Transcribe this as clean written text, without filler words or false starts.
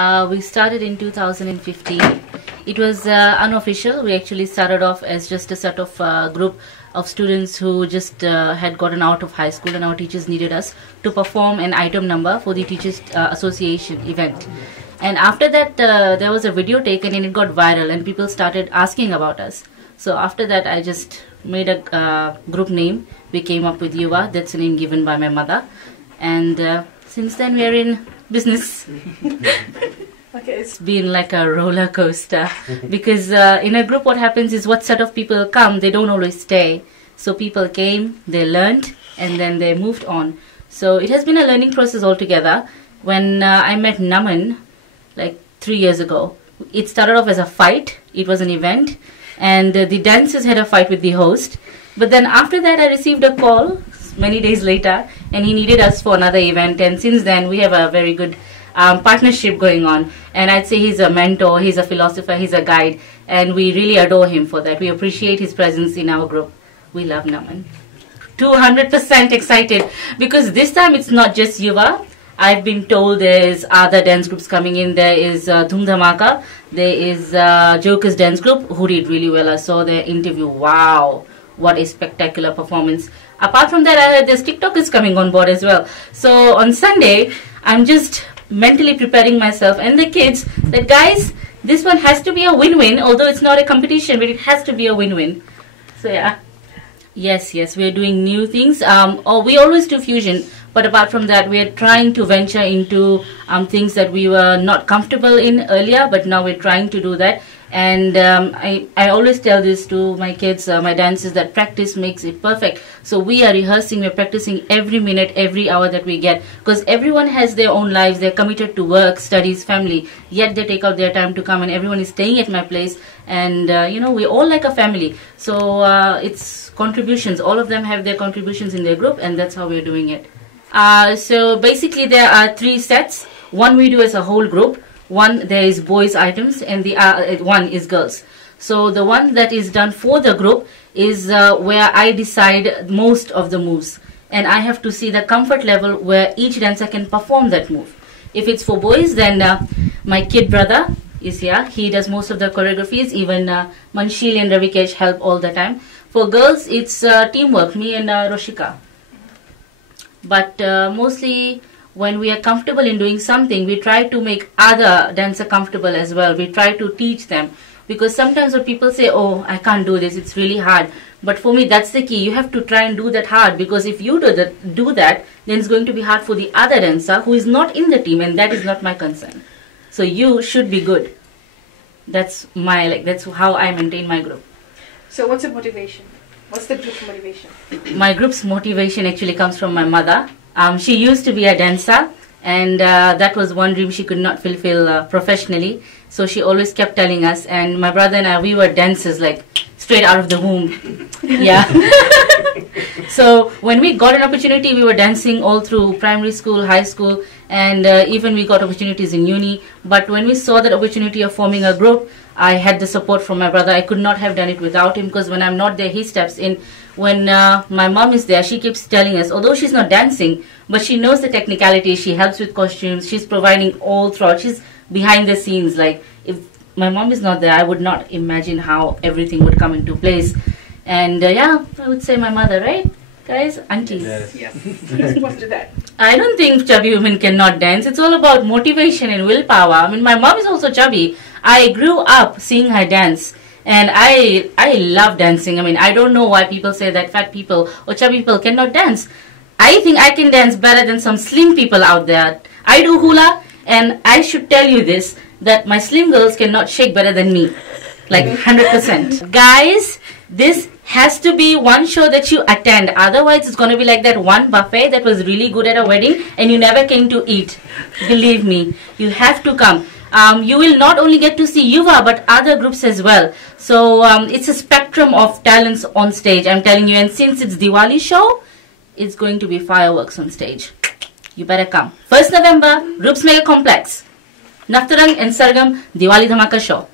We started in 2015. It was unofficial. We actually started off as just a sort of group of students who just had gotten out of high school, and our teachers needed us to perform an item number for the Teachers Association event. And after that, there was a video taken and it got viral and people started asking about us. So after that, I just made a group name. We came up with Yuva. That's a name given by my mother. And since then, we are in business. Okay, it's been like a roller coaster because in a group what happens is what set of people come, they don't always stay. So people came, they learned, and then they moved on. So it has been a learning process altogether. When I met Naman like 3 years ago, it started off as a fight. It was an event and the dancers had a fight with the host. But then after that I received a call many days later and he needed us for another event, and since then we have a very good partnership going on, and I'd say he's a mentor, he's a philosopher, he's a guide, and we really adore him for that. We appreciate his presence in our group. We love Naman. 200% excited because this time it's not just Yuva. I've been told there's other dance groups coming in. There is Dhamaka, there is Joker's Dance Group who did really well. I saw their interview. Wow, what a spectacular performance. Apart from that, I heard there's TikTokers coming on board as well. So on Sunday, I'm just mentally preparing myself and the kids that, guys, this one has to be a win-win, although it's not a competition, but it has to be a win-win. So yeah. Yes, we are doing new things. We always do fusion, but apart from that, we are trying to venture into things that we were not comfortable in earlier, but now we're trying to do that. And I always tell this to my kids, my dancers, that practice makes it perfect. So we are rehearsing, we're practicing every minute, every hour that we get, because everyone has their own lives. They're committed to work, studies, family, yet they take out their time to come, and everyone is staying at my place. And you know, we're all like a family. So it's contributions. All of them have their contributions in their group, and that's how we're doing it. So basically there are 3 sets. One we do as a whole group. One, there is boys items, and the one is girls. So the one that is done for the group is where I decide most of the moves, and I have to see the comfort level where each dancer can perform that move. If it's for boys, then my kid brother is here. He does most of the choreographies. Even Manshili and Ravikesh help all the time. For girls, it's teamwork, me and Roshika. But mostly, when we are comfortable in doing something, we try to make other dancers comfortable as well. We try to teach them, because sometimes when people say, oh, I can't do this, it's really hard. But for me, that's the key. You have to try and do that hard, because if you do that, then it's going to be hard for the other dancer who is not in the team, and that is not my concern. So you should be good. That's that's how I maintain my group. So what's your motivation? What's the group's motivation? My group's motivation actually comes from my mother. She used to be a dancer, and that was one dream she could not fulfill professionally. So she always kept telling us, and my brother and I, we were dancers like straight out of the womb. Yeah. So when we got an opportunity, we were dancing all through primary school, high school, and even we got opportunities in uni. But when we saw that opportunity of forming a group, I had the support from my brother. I could not have done it without him, because when I'm not there, he steps in. When my mom is there, she keeps telling us, although she's not dancing, but she knows the technicality. She helps with costumes. She's providing all throughout. She's behind the scenes. Like, if my mom is not there, I would not imagine how everything would come into place. And yeah, I would say my mother, right? Guys, aunties. Yes. You're supposed to do that. I don't think chubby women cannot dance. It's all about motivation and willpower. I mean, my mom is also chubby. I grew up seeing her dance, and I love dancing. I mean, I don't know why people say that fat people or chubby people cannot dance. I think I can dance better than some slim people out there. I do hula, and I should tell you this, that my slim girls cannot shake better than me. Like 100%. Guys, this has to be one show that you attend. Otherwise, it's going to be like that one buffet that was really good at a wedding and you never came to eat. Believe me, you have to come. You will not only get to see Yuva, but other groups as well. So it's a spectrum of talents on stage, I'm telling you. And since it's Diwali show, it's going to be fireworks on stage. You better come. 1st November, Groups Mega Complex. Navtarang and Sargam Diwali Dhamaka show.